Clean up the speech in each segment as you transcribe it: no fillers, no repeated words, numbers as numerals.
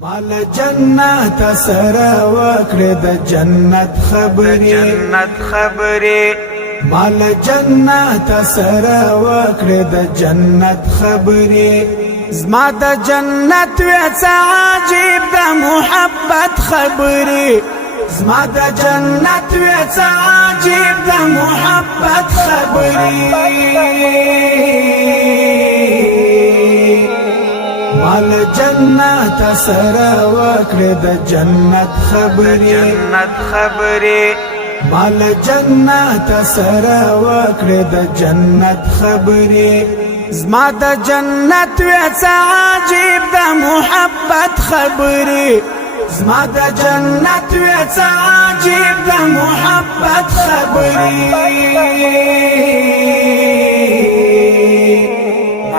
مال جنت سره وکړه د جنت خبرې مال جنت سره وکړه د جنت خبرې زما د جنت وڅ عجیب د محبت خبرې زما د جنت وڅ عجیب د محبت خبرې مال جنت سره وکړه د جنت خبرې مال جنت سره وکړه د جنت خبرې زما د جنت وڅ عجیب د محبت خبرې زما د جنت وڅ عجیب د محبت خبرې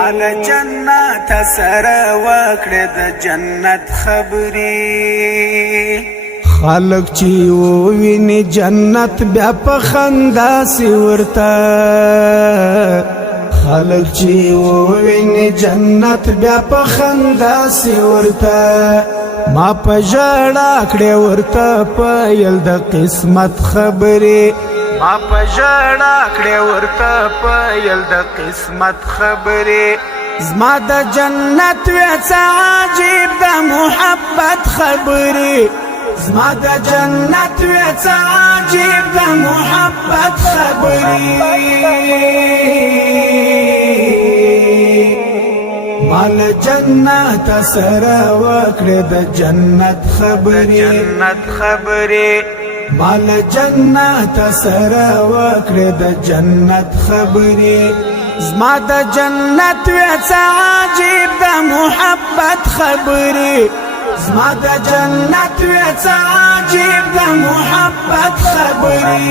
مال جنت سره وکړه د جنت خبرې خلق چې وویني جنت بیا په خندا سی ورته خلق چې وویني جنت بیا په خندا سی ورته ما په ژړا کړې ورته په یل د قسمت خبرې ما په ژړا کړې ورته په یل د قسمت خبرې زما د جنت وڅ عجیب د محبت خبرې زما د جنت وڅ عجیب د محبت خبرې مال جنت سره وکړه د جنت خبرې مال جنت سره وکړه د جنت خبرې زما د جنت وڅ عجیب د محبت خبرې زما د جنت وڅ عجیب د محبت خبرې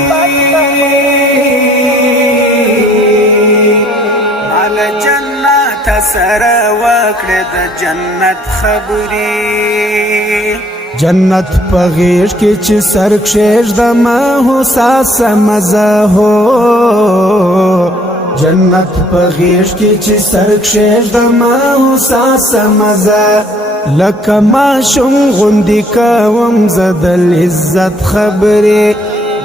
مال جنت سره وکړه د جنت خبرې جنت په غیږ کې چې سر کښېږدم حساس مزه هو جنت په غیږ کې چې سر کښېږدم حساس مزه لکه ماشوم غوندې کوم زه د لذت خبرې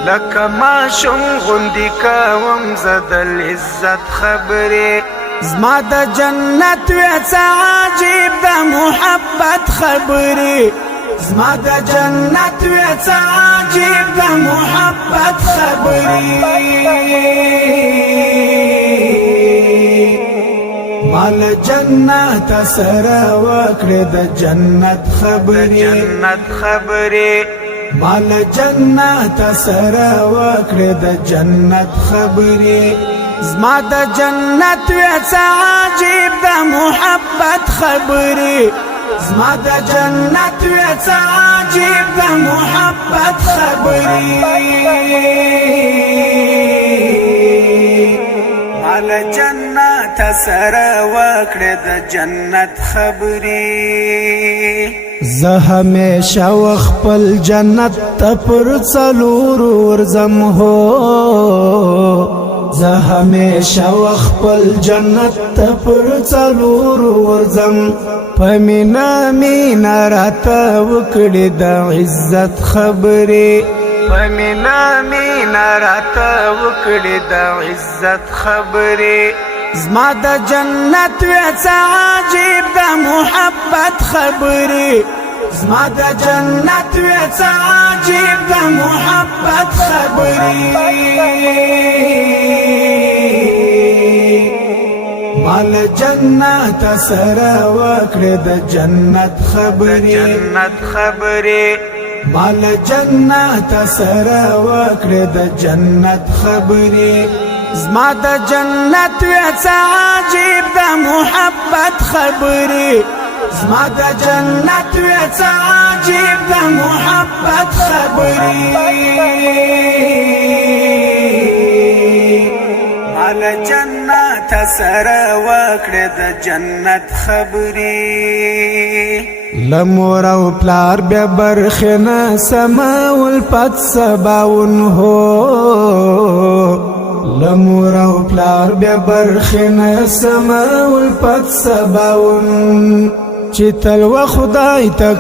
لکه ماشوم غوندې کوم زه د لذت خبرې زما د جنت وڅ عجیب د محبت خبرې زما د جنت وڅ عجیب د محبت خبرې مال جنت سره وکړه د جنت خبرې مال جنت سره وکړه د جنت خبرې زما د جنت وڅ عجیب د محبت خبرې زما د جنت وڅ عجیب د محبت خبرې مال جنت سره وکړه د جنت خبرې زه همیشه خپل جنت ته پر څلور ورځم هو زه همیشه خپل جنت ته پر څلور ورځم په مینا راته وکړې د عزت خبرې په مینا راته وکړې د عزت خبرې زما د جنت وڅ عجیب د محبت خبرې زما د جنت وڅ عجیب د محبت خبرې مال جنت سره وکړه د جنت خبرې مال جنت سره وکړه د جنت خبرې زما د جنت وڅ عجیب د محبت خبرې زما د جنت وڅ عجیب د محبت خبرې مال جنت سره وکړه د جنت خبرې لمور او پلار بیا برخه نه سماول پد سباون هو لمور او پلار بیا برخه نه سماول پد سباون چې تل و خدای ته